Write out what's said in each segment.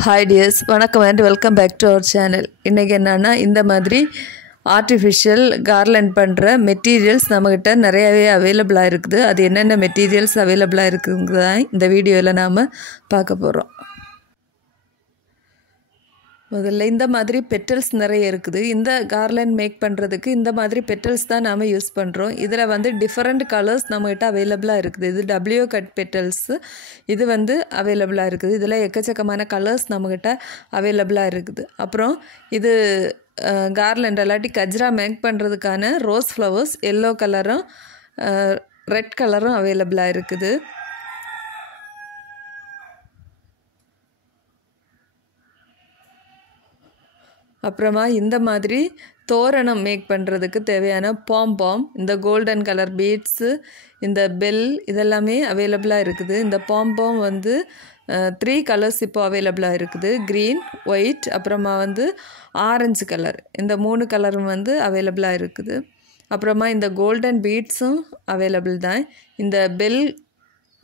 Hi dears, வணக்கம் and welcome back to our channel. இன்னைக்கு என்னன்னா இந்த மாதிரி ஆர்டிஃபிஷியல் கார்லண்ட் பண்ணுற மெட்டீரியல்ஸ் நம்மகிட்ட நிறையவே அவைலபிளாக இருக்குது. அது என்னென்ன மெட்டீரியல்ஸ் அவைலபிளாக இருக்குங்கிறத இந்த வீடியோவில் நாம் பார்க்க போகிறோம். முதல்ல இந்த மாதிரி பெட்டல்ஸ் நிறைய இருக்குது. இந்த கார்லண்ட் மேக் பண்ணுறதுக்கு இந்த மாதிரி பெட்டல்ஸ் தான் நாம் யூஸ் பண்ணுறோம். இதில் வந்து டிஃப்ரெண்ட் கலர்ஸ் நம்மகிட்ட அவைலபிளாக இருக்குது. இது டபிள்யூ கட் பெட்டல்ஸு, இது வந்து அவைலபிளாக இருக்குது. இதில் எக்கச்சக்கமான கலர்ஸ் நம்மகிட்ட அவைலபிளாக இருக்குது. அப்புறம் இது கார்லண்ட் இல்லாட்டி கஜ்ரா மேக் பண்ணுறதுக்கான ரோஸ் ஃப்ளவர்ஸ் எல்லோ கலரும் ரெட் கலரும் அவைலபிளாக இருக்குது. அப்புறமா இந்த மாதிரி தோரணம் மேக் பண்ணுறதுக்கு தேவையான பாம் இந்த கோல்டன் கலர் பீட்ஸு, இந்த பெல் இதெல்லாமே அவைலபிளாக இருக்குது. இந்த பாம் வந்து 3 கலர்ஸ் இப்போ அவைலபிளாக இருக்குது. க்ரீன், ஒயிட், அப்புறமா வந்து ஆரஞ்சு கலர், இந்த 3 கலரும் வந்து அவைலபிளாக இருக்குது. அப்புறமா இந்த கோல்டன் பீட்ஸும் அவைலபிள் தான். இந்த பெல்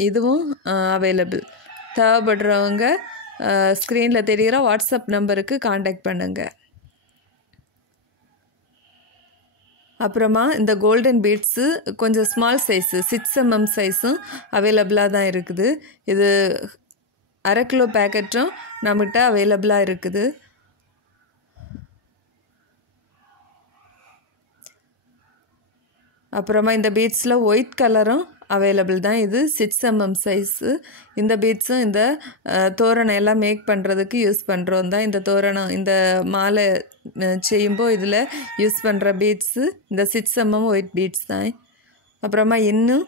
இதுவும் அவைலபிள். தேவைப்படுறவங்க ஸ்க்ரீனில் தெரிகிற வாட்ஸ்அப் நம்பருக்கு காண்டாக்ட் பண்ணுங்கள். அப்புறமா இந்த கோல்டன் பீட்ஸு கொஞ்சம் ஸ்மால் சைஸு 6 mm சைஸும் அவைலபிளாக தான் இருக்குது. இது 1/2 கிலோ பேக்கெட்டும் நம்மகிட்ட அவைலபிளாக இருக்குது. அப்புறமா இந்த பீட்ஸில் ஒயிட் கலரும் அவைலபிள் தான். இது 6 mm சைஸு. இந்த பீட்ஸும் இந்த தோரணம் எல்லாம் மேக் பண்ணுறதுக்கு யூஸ் பண்ணுறோம் தான். இந்த தோரணம் இந்த மாலை செய்யும்போது இதில் யூஸ் பண்ணுற பீட்ஸு இந்த 6 mm ஒயிட் பீட்ஸ் தான். அப்புறமா இன்னும்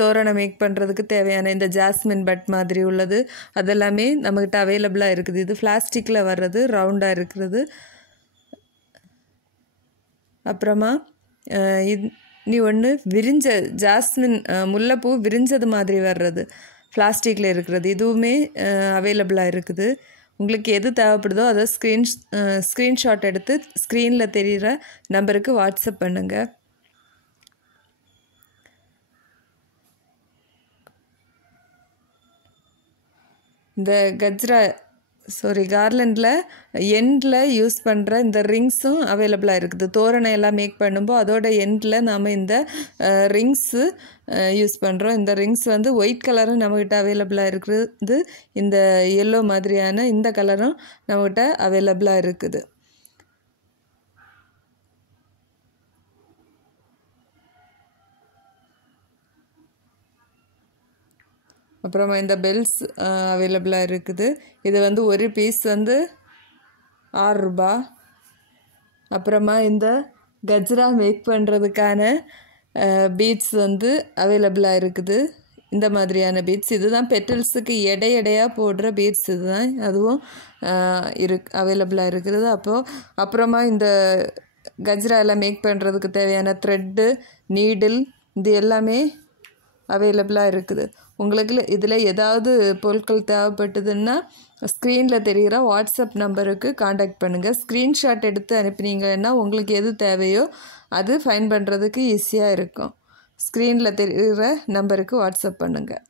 தோரணம் மேக் பண்ணுறதுக்கு தேவையான இந்த ஜாஸ்மின் பட் மாதிரி உள்ளது அதெல்லாமே நம்மக்கிட்ட அவைலபிளாக இருக்குது. இது பிளாஸ்டிக்கில் வர்றது, ரவுண்டாக இருக்கிறது. அப்புறமா நீ ஒன்று விரிஞ்ச ஜாஸ்மின் முல்லைப்பூ விரிஞ்சது மாதிரி வர்றது பிளாஸ்டிக்கில் இருக்கிறது, இதுவுமே அவைலபிளாக இருக்குது. உங்களுக்கு எது தேவைப்படுதோ அதை ஸ்க்ரீன்ஷாட் எடுத்து ஸ்க்ரீனில் தெரிகிற நம்பருக்கு வாட்ஸ்அப் பண்ணுங்கள். இந்த கார்லண்டில் எண்டில் யூஸ் பண்ணுற இந்த ரிங்ஸும் அவைலபிளாக இருக்குது. தோரணம் எல்லாம் மேக் பண்ணும்போது அதோட எண்டில் நாம் இந்த ரிங்ஸு யூஸ் பண்ணுறோம். இந்த ரிங்ஸ் வந்து ஒயிட் கலரும் நம்மக்கிட்ட அவைலபிளாக இருக்குது. இந்த எல்லோ மாதிரியான இந்த கலரும் நம்மக்கிட்ட அவைலபிளாக இருக்குது. அப்புறமா இந்த பெல்ஸ் அவைலபிளாக இருக்குது. இது வந்து ஒரு பீஸ் வந்து 6 ரூபாய். அப்புறமா இந்த கஜ்ரா மேக் பண்ணுறதுக்கான பீட்ஸ் வந்து அவைலபிளாக இருக்குது. இந்த மாதிரியான பீட்ஸ் இதுதான் பெட்டல்ஸுக்கு எடையாக போடுற பீட்ஸ் இதுதான், அதுவும் அவைலபிளாக இருக்குது. அப்புறமா இந்த கஜ்ரா எல்லாம் மேக் பண்ணுறதுக்கு தேவையான த்ரெட்டு, நீடில் இது எல்லாமே அவைலபிளாக இருக்குது. உங்களுக்கு இதில் ஏதாவது பொருட்கள் தேவைப்பட்டதுன்னா ஸ்க்ரீனில் தெரிகிற வாட்ஸ்அப் நம்பருக்கு காண்டாக்ட் பண்ணுங்கள். ஸ்க்ரீன்ஷாட் எடுத்து அனுப்பினீங்கன்னா உங்களுக்கு எது தேவையோ அது ஃபைண்ட் பண்ணுறதுக்கு ஈஸியாக இருக்கும். ஸ்க்ரீனில் தெரிகிற நம்பருக்கு வாட்ஸ்அப் பண்ணுங்கள்.